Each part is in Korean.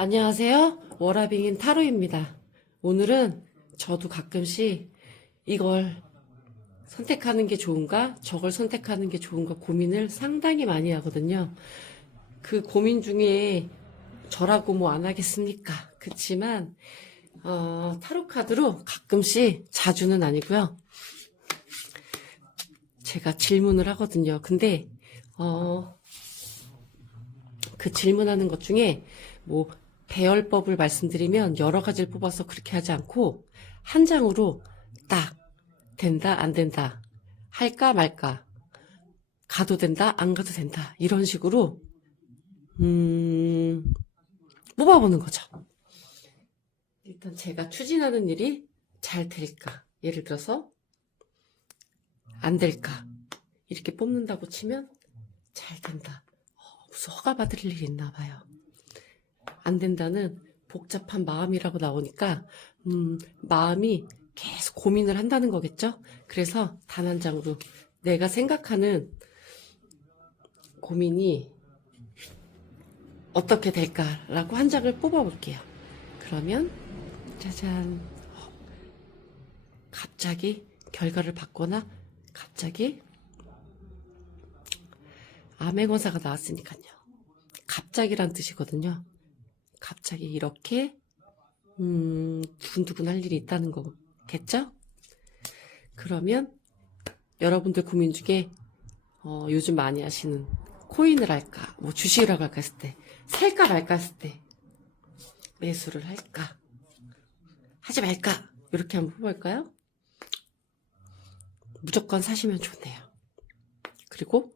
안녕하세요. 워라빙인 타로입니다. 오늘은 저도 가끔씩 이걸 선택하는 게 좋은가, 저걸 선택하는 게 좋은가 고민을 상당히 많이 하거든요. 그 고민 중에 저라고 뭐 안 하겠습니까? 그치만, 어, 타로 카드로 가끔씩 자주는 아니고요. 제가 질문을 하거든요. 근데, 어, 그 질문하는 것 중에 뭐 배열법을 말씀드리면 여러 가지를 뽑아서 그렇게 하지 않고 한 장으로 딱 된다 안 된다 할까 말까 가도 된다 안 가도 된다 이런 식으로 음 뽑아보는 거죠. 일단 제가 추진하는 일이 잘 될까 예를 들어서 안 될까 이렇게 뽑는다고 치면 잘 된다. 어, 무슨 허가 받을 일이 있나 봐요. 안 된다는 복잡한 마음이라고 나오니까 음, 마음이 계속 고민을 한다는 거겠죠? 그래서 단 한 장으로 내가 생각하는 고민이 어떻게 될까라고 한 장을 뽑아볼게요. 그러면 짜잔 어, 갑자기 결과를 받거나 갑자기 암행어사가 나왔으니까요. 갑자기란 뜻이거든요. 갑자기 이렇게 음, 두근두근 할 일이 있다는 거겠죠? 그러면 여러분들 고민 중에 어, 요즘 많이 하시는 코인을 할까, 뭐 주식을 할까 했을 때, 살까 말까 했을 때, 매수를 할까, 하지 말까, 이렇게 한번 뽑을까요? 무조건 사시면 좋네요. 그리고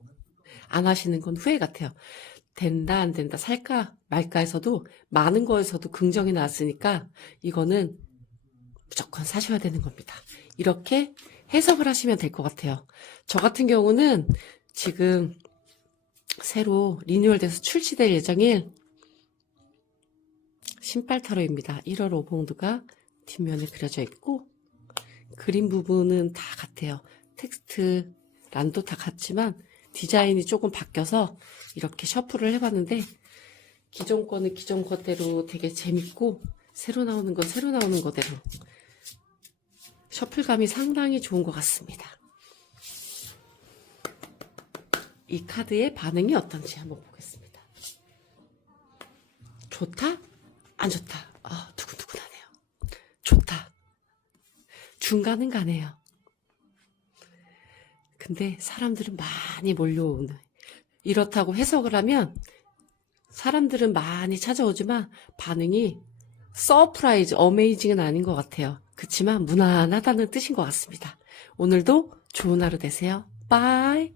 안 하시는 건 후회 같아요. 된다, 안 된다, 살까, 말까에서도 많은 거에서도 긍정이 나왔으니까 이거는 무조건 사셔야 되는 겁니다. 이렇게 해석을 하시면 될 것 같아요. 저 같은 경우는 지금 새로 리뉴얼돼서 출시될 예정인 신발타로입니다. 1월 오봉두가 뒷면에 그려져 있고 그림 부분은 다 같아요. 텍스트 란도 다 같지만 디자인이 조금 바뀌어서 이렇게 셔플을 해봤는데 기존 거는 기존 거대로 되게 재밌고 새로 나오는 건 새로 나오는 거대로 셔플감이 상당히 좋은 것 같습니다. 이 카드의 반응이 어떤지 한번 보겠습니다. 좋다? 안 좋다? 아, 두근두근하네요. 좋다. 중간은 가네요. 근데 사람들은 많이 몰려오는. 이렇다고 해석을 하면 사람들은 많이 찾아오지만 반응이 서프라이즈, 어메이징은 아닌 것 같아요. 그치만 무난하다는 뜻인 것 같습니다. 오늘도 좋은 하루 되세요. 빠이!